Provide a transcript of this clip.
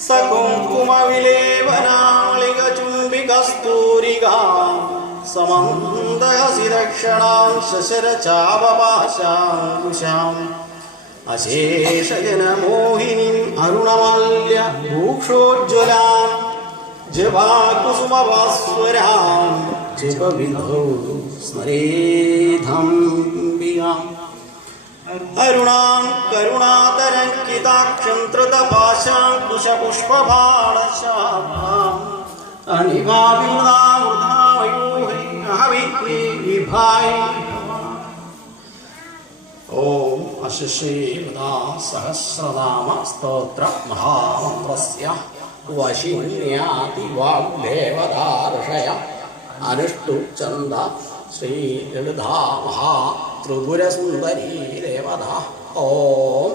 സകുങ്കുമവിലേവനാളികചുംബികസ്തൂരികാ സമന്തഹസി ദക്ഷണാം ശശരചാപപാശാം അശേഷജനമോഹിനീം അരുണമല്യ ഭൂക്ഷോജ്വലാം ജപാകുസുമഭാസ്വരാം ജപവിധോ സ്മരേധംബികാം അരുണാം കരുണാതരംകിതാക്ഷം ധൃതപാശാങ്കുശപുഷ്പഭാണശാഖാം അണിമാവിമൃതാമൃതാമയൂഹൈ ഓം അശിഷേവദാ സഹസ്രനാമ സ്തോത്ര മഹാമന്ത്രസ്യ വശിന്യാതി വാഗ്ദേവതാർഷയ അനുഷ്ടു ചന്ദ ശ്രീലളിതാ മഹാ ത്രിപുരസുന്ദരീ ദേവത ഓം